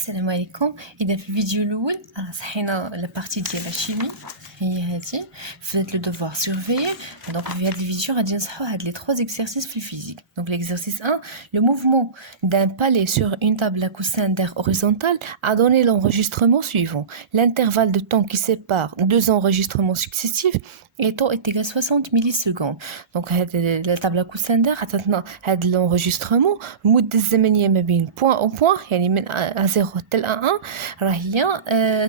السلام عليكم. اذا في الفيديو الاول صحينا لابارتي ديال الشيمي هي هذه في لو دوفوار سورفيي. دونك في هذا الفيديو غادي نصحوا هاد لي 3 exercices في الفيزيك. Donc l'exercice 1, le mouvement d'un palais sur une table à coussin d'air horizontale a donné l'enregistrement suivant. L'intervalle de temps qui sépare deux enregistrements successifs est égal à 60 millisecondes. Donc la table à coussin d'air عطاتنا هاد l'enregistrement المده الزمنيه ما بين point au point يعني من 0 حتى ل 1 راه هي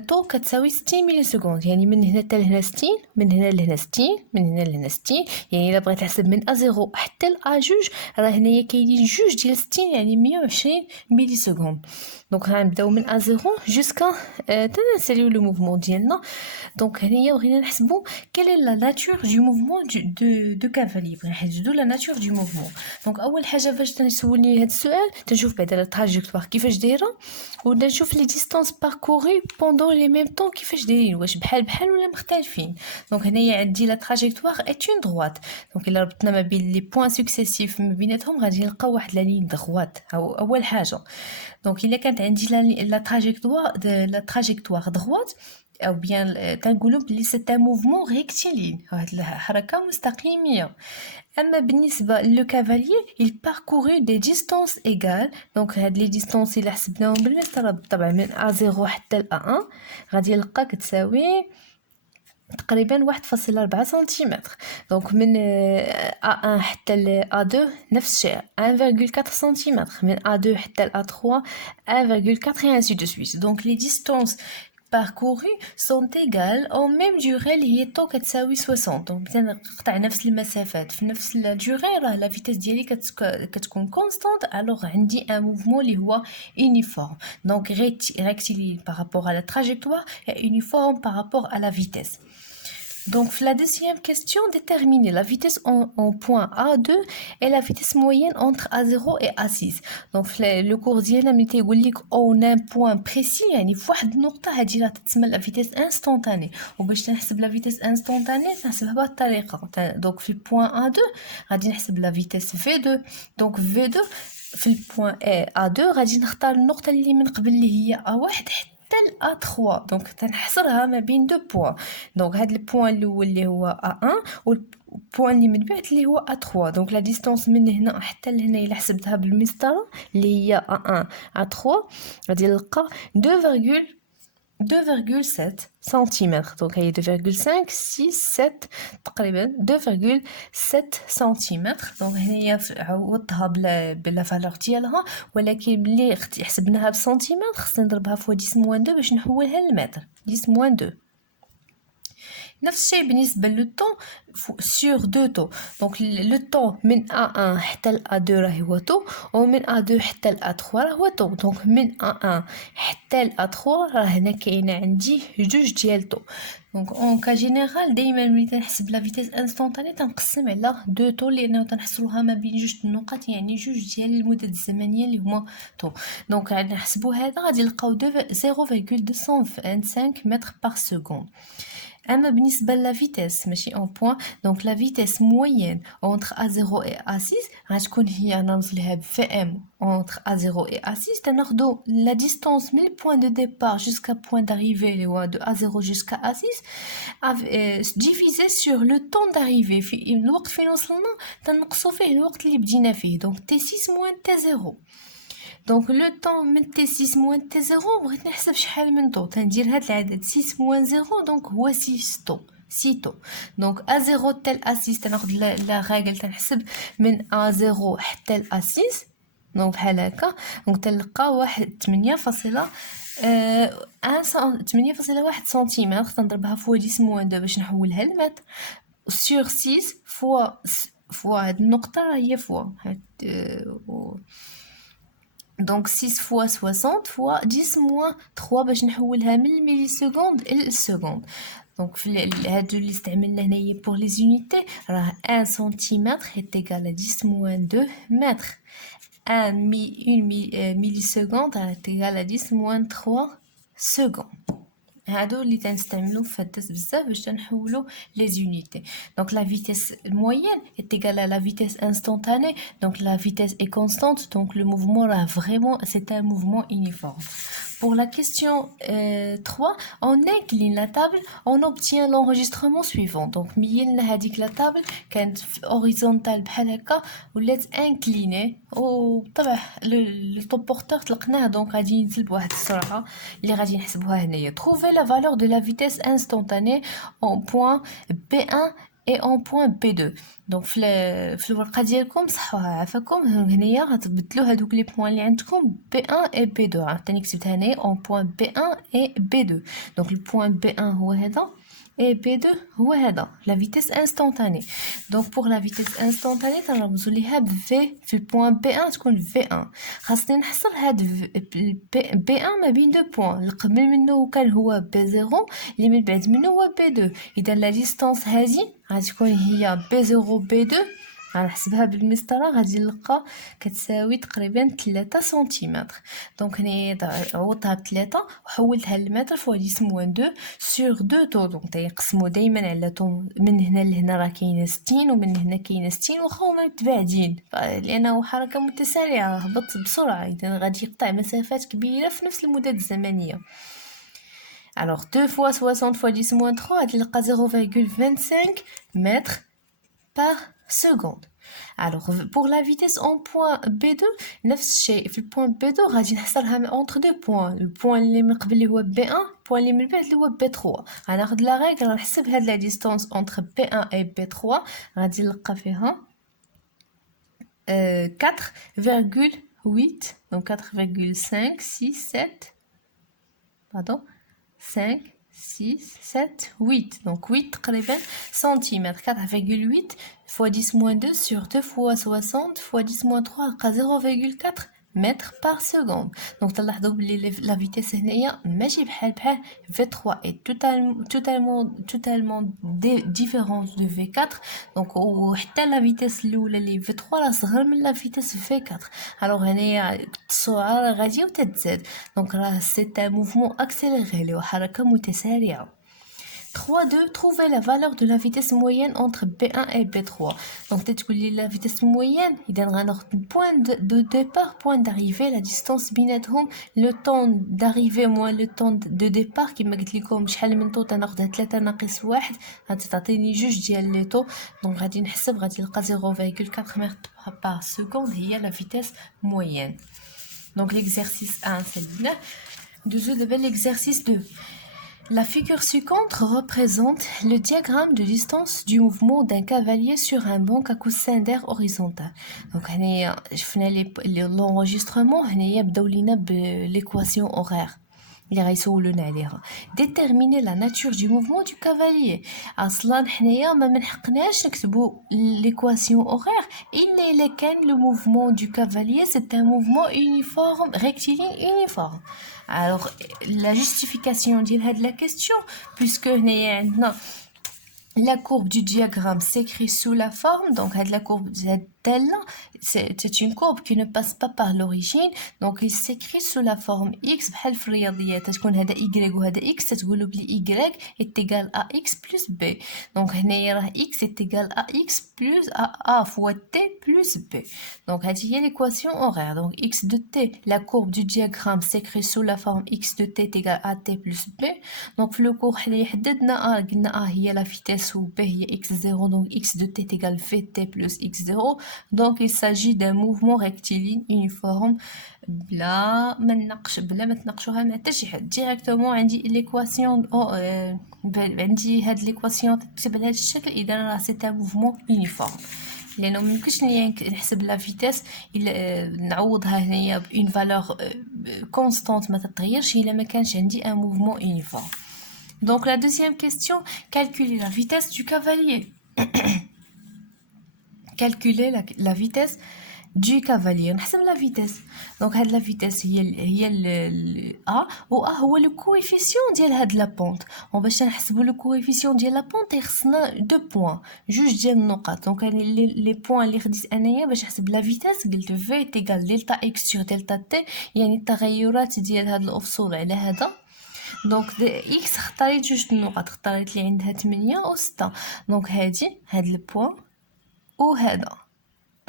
طو كتساوي 60 مليسكوند. يعني من هنا حتى لهنا 60، من هنا لهنا 60، من هنا لهنا 60. يعني الا بغيت نحسب من A0 حتى ل A2 راه هنايا كاينين جوج ديال 60 يعني 120 مليسكوند. دونك غنبداو من A0 جوسكا تنساليو لو موفمون ديالنا. دونك هنايا بغينا نحسبوا quelle est la nature du mouvement de cavalier. بغينا نحددوا la nature du mouvement. دونك اول حاجه فاش تنسولني هذا السؤال تنشوف بعدا لا تراجيكتوار كيفاش دايره ونشوف لي ديستانس باركوري بوندون لي ميم طون كيفاش دايرين، واش بحال ولا مختلفين. دونك هنايا عندي لا تراجيكتوار ايت اون دروات. دونك الا ربطنا ما بين لي بوين سكسيسيف ما بيناتهم غادي نلقاو واحد لا لين دروات اول حاجه. دونك الا كانت عندي لا تراجيكتوار دروات او بيان تنقولوا بلي سي ان موفمون ريكتيلين، هاد الحركه مستقيميه. اما بالنسبه لو كافاليي il parcouru des distances égales. دونك هاد لي ديستانس الا حسبناهم بالمسطره بالطبع من A0 حتى ل A1 غادي نلقى كتساوي تقريبا 1.4 سنتيمتر. دونك من A1 حتى ل A2 نفس الشيء 1.4 سنتيمتر، من A2 حتى ل A3 1.4 et ainsi de suite. Donc les distances parcourues sont égales en même durée اللي هي طو كتساوي 60. دونك مثلا نقطع نفس المسافات في نفس الدوري راه لا فيتاس ديالي كتكون كونستانت. الوغ عندي ان موفمون اللي هو يونيفورم. دونك rectiligne par rapport à la trajectoire et uniforme par rapport à la vitesse. Donc la deuxième question, déterminer la vitesse en point A2 et la vitesse moyenne entre A0 et A6. Donc le cours ديالنا ملي تيقول لك on un point précis يعني في واحد النقطه هذه راه تتسمى لا فيتيس انستونتاني. وباش تنحسب لا فيتيس انستونتاني نحسبها بهذه الطريقه. دونك في البوين A2 غادي نحسب لا فيتيس V2. دونك V2 في البوين A2 غادي نختار النقطه اللي من قبل اللي هي A1 حتى A3. دونك تنحصرها ما بين دو بوين. دونك هاد البوين الاول اللي هو A1 والبوين اللي من بعد اللي هو A3. دونك لا ديستانس من هنا حتى لهنا الا حسبتها بالمسطره اللي هي A1 A3 غادي نلقى 2.7 سنتيمتر. دونك هي 2.567 تقريبا 2.7 سنتيمتر. دونك هنايا عوضتها بلا فالور ديالها، ولكن ملي حسبناها بالسنتيمتر خصنا نضربها في 10-2 باش نحولها للمتر. 10-2 نفس الشيء بالنسبه لو طون sur deux taux. دونك لو طون من A1 حتى ل A2 راه هو طو، ومن A2 حتى ل A3 راه هو طو. دونك من A1 حتى ل A3 راه هنا كاينه عندي جوج ديال طو. دونك اون كا جينيرال دائما ملي تنحسب لا فيتيس انستونطاني تنقسم على دو طو لانه تنحصروها ما بين جوج النقط يعني جوج ديال المدد الزمنيه اللي هما طو. دونك غادي نحسبوا هذا غادي نلقاو 0.225 متر بار سكوند. اما بالنسبه لا فيتيس ماشي اون بوين. دونك لا فيتيس موين entre A0 et A6 غتكون هي نرمز لها ب Vm entre A0 et A6. تناخذوا لا ديستانس من البوين دو ديبار jusqu'à point d'arrivée اللي هو de A0 jusqu'à A6 divisé sur le temps d'arrivée. في الوقت فين وصلنا تنقصوا فيه الوقت اللي بدينا فيه. دونك T6 moins T0. دونك لو طون من T6 موان T0 بغيت نحسب شحال من طو تندير هاد العدد 6 موان 0. دونك هو 6 طو 6 طو. دونك A0 حتى ل A6 تناخذ لا غاغل تنحسب من A0 حتى ل A6. دونك بحال هكا. دونك تلقى 8.1 سنتيمتر تنضربها في 10 موان 2 باش نحولها لمتر sur 6 فوا هاد النقطه هي فوا دونك 6 فوا 60 فوا 10 موان 3 باش نحولها من الميلي سكوند الى السكوند. دونك في هادو اللي استعملنا هنايا بور لي زونيتي راه 1 سنتيمتر est égal à 10 moins 2 متر. 1 ميلي سكوند est égal à 10 moins 3 سكوند. هادو اللي تنستعملو في الدرس بزاف باش تنحولو لي زونيتي. دونك لا فيتيس موين est égale à la vitesse instantanée. Donc la vitesse est constante, donc le mouvement là vraiment c'est un mouvement uniforme. Pour la question 3, on incline la table, on obtient l'enregistrement suivant. Donc, ميلنا هذيك la table كانت horizontale بحال هكا ولات inclinée وطبعا le top porteur طلقناه دونك غادي ينزل بواحد السرعة اللي غادي نحسبوها هنايا. Trouver la valeur de la vitesse instantanée en point B1 et en point B2. Donc في الورقه ديالكم صحوها عافاكم هنايا غتبدلوا هذوك لي بوين اللي عندكم B1 et B2. عاوتاني كتبتها هنايا en point B1 et B2. Donc le point B1 هو هذا et B2 هو هذا la vitesse instantanée. Donc pour la vitesse instantanée تنرمزوا ليها ب V في البوين B1 تكون V1. خاصني نحصل هاد B1 ما بين دو بوين اللي قبل منه كان هو B0 اللي من بعد منه هو B2. اذا لا ديستانس هذه غادي تكون هي B0 B2 غنحسبها بالمسطره غادي نلقى كتساوي تقريبا 3 سنتيمتر. دونك هنايا عوضتها ب3 وحولتها للمتر فوا 10 موان 2 سور 2 طو. دونك تيقسموا دائما على طو. من هنا لهنا راه كاينه 60 ومن هنا كاينه 60 واخا هما متباعدين لانه حركه متسارعه هبط بسرعه اذا غادي يقطع مسافات كبيره في نفس المده الزمنيه. Alors 2 fois 60 fois 10 moins 3 غادي نلقى 0,25 mètres par seconde. Alors pour la vitesse en point B2 نفس الشيء. في البوين B2 غادي نحصرها entre deux points. البوين اللي من قبل اللي هو B1 البوين اللي من بعد اللي هو B3. غناخذ لا ريغل غنحسب هاد لا ديستانس entre B1 et B3 غادي نلقى فيها 4,8 donc 4,5 6 7 pardon 5 6 7 8 donc 8 تقريبا سنتيمتر. 4,8 fois 10 moins 2 sur 2 fois 60 fois 10 moins 3 لقى 0,4 mètres par seconde. donc تلاحظوا بلي لا فيتيس هنايا ماشي بحال V3 est totalement différente de V4. donc وحتى لا فيتيس الاولى اللي V3 راه صغر من لا فيتيس V4. alors هنايا السرعه راه غاديه وتتزاد دونك راه سي ان موفمون اكسيليري وحركه متسارعه. 3.2 trouver la valeur de la vitesse moyenne entre B1 et B3. Donc تتقول لي la vitesse moyenne اذا غناخذ point de départ point d'arrivée la distance بيناتهم le temps d'arrivée moins le temps de départ كما قلت لكم شحال من طو تناخذها 3 ناقص 1 غادي تعطيني جوج ديال لي طو. دونك غادي نحسب غادي نلقى 0,4 mètres par seconde هي la vitesse moyenne. Donc l'exercice 1 c'est là. Deuxième l'exercice 2. La figure suivante représente le diagramme de distance du mouvement d'un cavalier sur un banc à coussin d'air horizontal. Donc هنايا شفنا l'enregistrement هنايا بداو لينا بالéquation horaire اللي غيسولونا عليها. Déterminer la nature du mouvement du cavalier. اصلا حنايا ما منحقناش نكتبوا l'équation horaire إلا كان le mouvement du cavalier c'est un mouvement uniforme rectiligne uniforme. Alors la justification de la question puisque la courbe du diagramme s'écrit sous la forme donc la courbe telle c'est une courbe qui ne passe pas par l'origine donc il s'écrit sous la forme x بحال في الرياضيات تكون هذا y وهذا x تقولوا بلي y est égal à x plus b. donc هنايا راه x est égal à x plus a fois t plus b. donc هذه هي l'équation horaire. donc x de t la courbe du diagramme s'écrit sous la forme x de t est égal à t plus b. donc في le cours حنا حددنا a قلنا a هي la vitesse و b هي x0 donc x de t est égal vt plus x0. donc il s'agit d'un mouvement rectiligne uniforme بلا ما تناقشوها مع حتى شي حد. directement عندي l'équation عندي هاد l'équation تكتب على هاد الشكل اذا راه سي ان موفمون يونيفورم لانه ميمكنش نحسب لا فيتيس نعوضها هنايا بون فالور كونستانت ما تتغيرش الا ما كانش عندي ان موفمون يونيفورم. donc la deuxième question calculer la vitesse du cavalier. calculer la vitesse du cavalier. نحسب la vitesse. donc هاد la vitesse هي a و a هو le coefficient ديال هاد la pente. باش نحسبوا le coefficient ديال la pente خصنا دو بوين جوج ديال النقط. donc لي بوين اللي خديت انايا باش نحسب la vitesse قلت v est égal delta x sur delta t يعني التغيرات ديال هاد الافصول على هذا. دونك x اختاريت جوج النقط اختاريت اللي عندها 8 و 6 دونك هاد البوين وهذا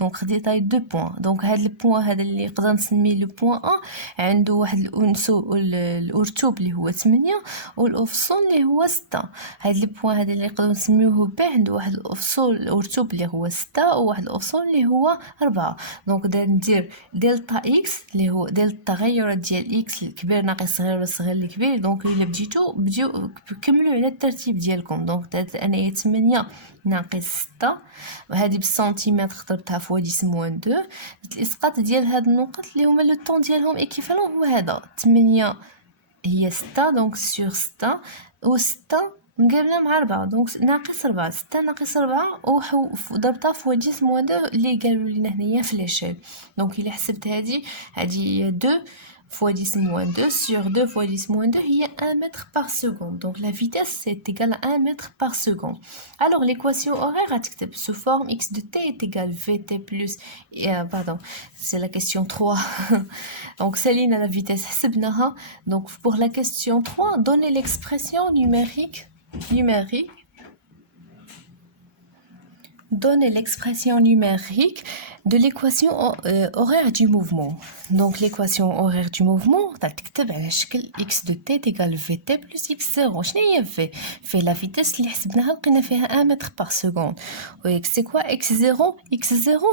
دونك ديتاي دو بوين. دونك هاد البوين هذا اللي نقدر نسميه لو بوين 1 عنده واحد الانسو الارتوب اللي هو 8 والافصول اللي هو 6. هاد لي بوين هذا اللي نقدروا نسميوه ب عنده واحد الافصول الارتوب اللي هو 6 وواحد الافصول اللي هو 4. دونك ندير دلتا اكس اللي هو دلتا التغيرات ديال اكس الكبير ناقص الصغير ولا الصغير الكبير. دونك الا بديو كملوا على الترتيب ديالكم. دونك درت انايا 8 ناقص 6 وهذه بالسنتيمتر ضربتها في 10 موان 2. الاسقاط ديال هاد النقط اللي هما لو طون ديالهم ايكيفالون هو هذا 8 هي 6 دونك سور 6 و 6 مقابله مع 4 دونك ناقص 4. 6 ناقص 4 وضربتها في 10 موان 2 اللي قالوا لنا هنايا في ليشيل. دونك الا حسبت هذه 2 fois 10 moins 2 sur 2 fois 10 moins 2 il y a 1 mètre par seconde. Donc la vitesse c'est égal à 1 mètre par seconde. Alors l'équation horaire sous forme x de t est égal vt plus pardon c'est la question 3. Donc celle-là la vitesse حسبناها. Donc pour la question 3 donnez l'expression numérique donne l'expression numérique de l'équation horaire du mouvement. Donc l'équation horaire du mouvement تكتب على شكل x de t égale vt plus x0. شنو هي v؟ في la vitesse اللي حسبناها لقينا فيها 1 mètre par seconde. و x c'est quoi x0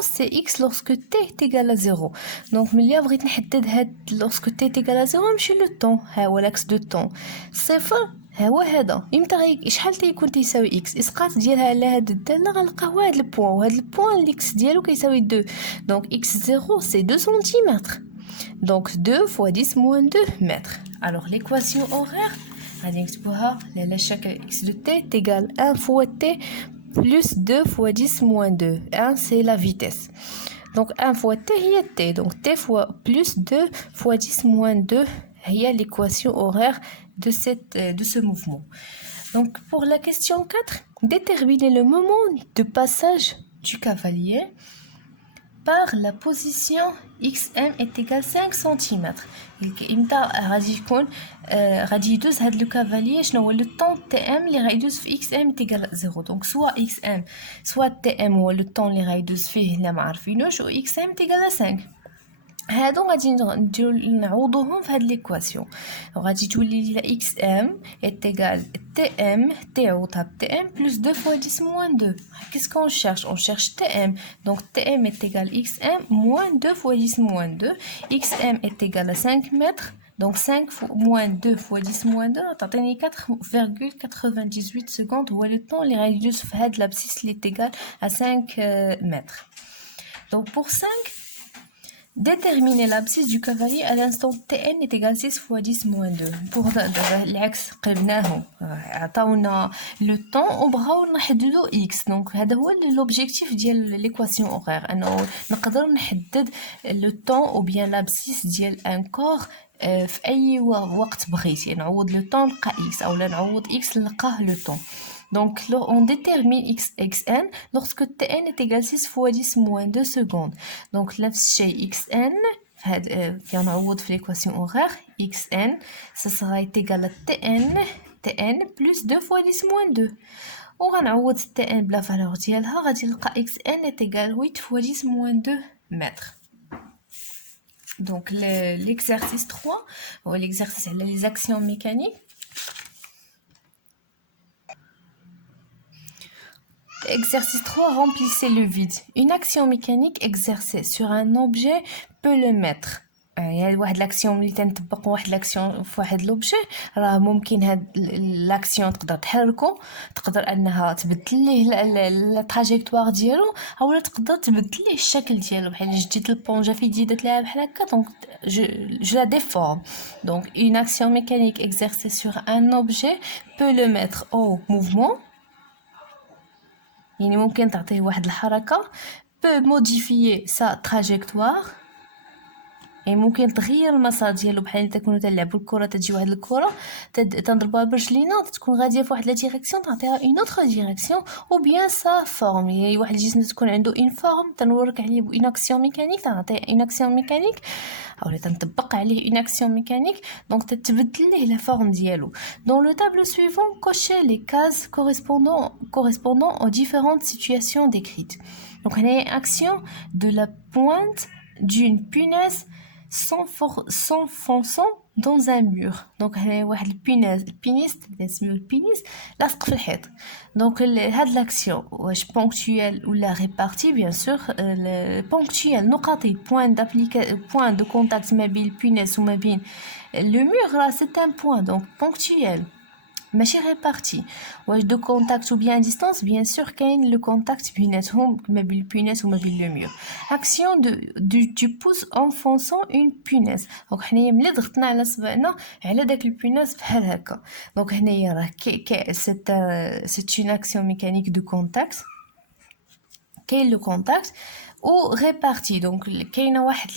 c'est x lorsque t est égal à 0. Donc ملي بغيت نحدد هاد lorsque t est égal à 0 نمشي لو طون. ها هو لاكس دو طون صفر. هو هذا امتى شحال تيكون تيساوي اكس اسقاط ديالها على هاد الداله غنلقاو هاد البوين وهاد البوين الاكس ديالو كيساوي 2. دونك اكس 0 سي 2 سنتيمتر. دونك 2 fois 10 moins 2 متر. alors l'équation horaire غادي نكتبوها على شكل x de t égale 1 fois t plus 2 fois 10 moins 2. 1 c'est la vitesse. Donc 1 fois t هي t. Donc t fois plus 2 fois 10 moins 2 هي l'équation horaire de ce mouvement. Donc pour la question 4, déterminez le moment de passage du cavalier par la position xm est égal 5 cm. امتى غادي يكون غادي يدوز هاد لو كافاليي شنو هو لو طون تي ام اللي غيدوز في اكس ام تيغال 0. دونك سوا اكس ام سوا تي ام هو لو طون اللي غيدوز فيه الا ما عارفينوش و اكس ام تيغال 5. هادو غادي نديرو نعوضوهم في هاد ليكواسيون. غادي تولي لي اكس ام ايتيغال تي ام تي عوضها ب تي ام بلس 2 فوا 10 موان 2. كيسكو اون شيرش تي ام. دونك تي ام ايتيغال اكس ام موان 2 فوا 10 موان 2. اكس ام ايتيغال 5 متر. دونك 5 موان 2 فوا 10 موان 2 تعطيني 4,98 secondes هو لو طون اللي غيدوز في هاد لابسيس اللي ايتيغال à 5 متر. دونك pour 5 déterminer l'abscisse du cavalier à l'instant tn est égal 6 fois 10 moins 2. pour العكس قلبناهم عطاونا لو طون وبغاو نحددو x. دونك هذا هو لوبجيكتيف ديال ليكواسيون اوغير انه نقدر نحدد لو طون او بيان لابسيس ديال ان كور في اي وقت بغيتي. نعوض لو طون نلقى x اولا نعوض x نلقاه لو طون. Donc, on détermine xn lorsque tn est égal 6 fois 10 moins 2 secondes. Donc, نفس الشيء xn كنعوض في l'équation horaire xn ça sera égal à tn plus 2 fois 10 moins 2. وغنعوض tn بلا فالور ديالها غادي نلقى xn est égal 8 fois 10 moins 2 mètres. Donc, l'exercice 3 هو l'exercice على les actions mécaniques. Exercice 3, remplissez le vide. Une action mécanique exercée sur un objet peut le mettre. يعني واحد لاكسيون ملي تنطبق واحد لاكسيون في واحد لوبجي راه ممكن هاد لاكسيون تقدر تحركو تقدر انها تبدل ليه لا تراجيكتوار ديالو اولا تقدر تبدل ليه الشكل ديالو بحال جديت البونجا في يدي درت ليها بحال هكا. دونك je la déforme. Donc une action mécanique exercée sur un objet peut le mettre au mouvement. يعني ممكن تعطيه واحد الحركة. peut modifier sa trajectoire. يعني ممكن تغير المسار ديالو، بحال تكونوا تلعبوا الكره تجي واحد الكره تنضربوها برجلينا تكون غاديه في واحد لا ديريكسيون تعطيها اون اوتر ديريكسيون، او بيان سا فورم يعني واحد الجسم تكون عنده اون فورم تنورك عليه اون اكسيون ميكانيك تنعطيه اون اكسيون ميكانيك او تنطبق عليه اون اكسيون ميكانيك دونك تتبدل ليه لا فورم ديالو. Dans le tableau suivant, cochez les cases correspondant aux différentes situations décrites. Donc, on a une action de la pointe d'une punaise s'enfonçant dans un mur. Donc, on a une punaise, le pénis, لاصق في الحيط. Donc, هاد l'action, واش ponctuelle ou la répartie, bien sûr, ponctuelle, نقاطي, point de contact ما بين البينيس وما بين le mur, là, c'est un point, donc ponctuel. ماشي réparti. واش de contact ou bien à distance, bien sûr كاين le contact بيناتهم ما بين البينيس وما بين le mur. Action du pouce enfonçant une punaise. دونك حنايا ملي ضغطنا على صبعنا على داك البينيس بحال هكا. دونك هنايا راه c'est une action mécanique de contact. كاين le contact ou réparti. Donc كاينه واحد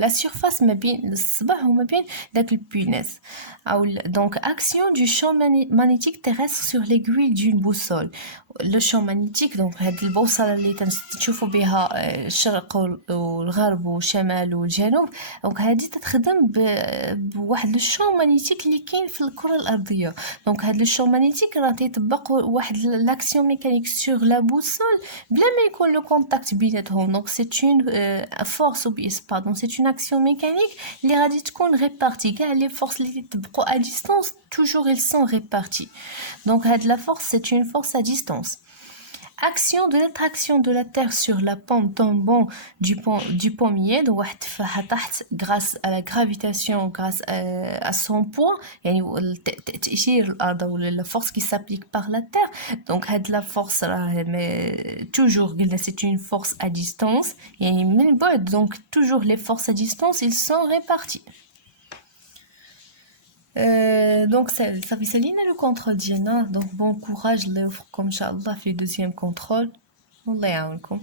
la surface ما بين الصبع وما بين داك البينيس. Donc action du champ magnétique terrestre sur l'aiguille d'une boussole. Le champ magnétique donc هاد البوصله اللي تنشوفوا بها الشرق والغرب والشمال والجنوب دونك هادي تتخدم بواحد لو شون مانيتيك اللي كاين في الكره الارضيه. دونك هاد لو شون مانيتيك راه تيطبق واحد لاكسيون ميكانيك سور لا بوسول بلا ما يكون لو كونتاكت بيناتهم. دونك سي اون فورس او بيس دونك سي اون اكسيون ميكانيك اللي غادي تكون ريبارتي كاع لي فورس اللي تطبقوا ا ديستانس toujours ils sont répartis. Donc la force c'est une force à distance. Action de l'attraction de la terre sur la pomme tombant du pommier grâce à la gravitation, grâce à son poids, la force qui s'applique par la terre. Donc la force toujours c'est une force à distance donc toujours les forces à distance ils sont répartis. Donc ça fait salina le contrôle ديالنا. Donc bon courage الله يوفقكم ان شاء الله في deuxième contrôle. الله يعاونكم.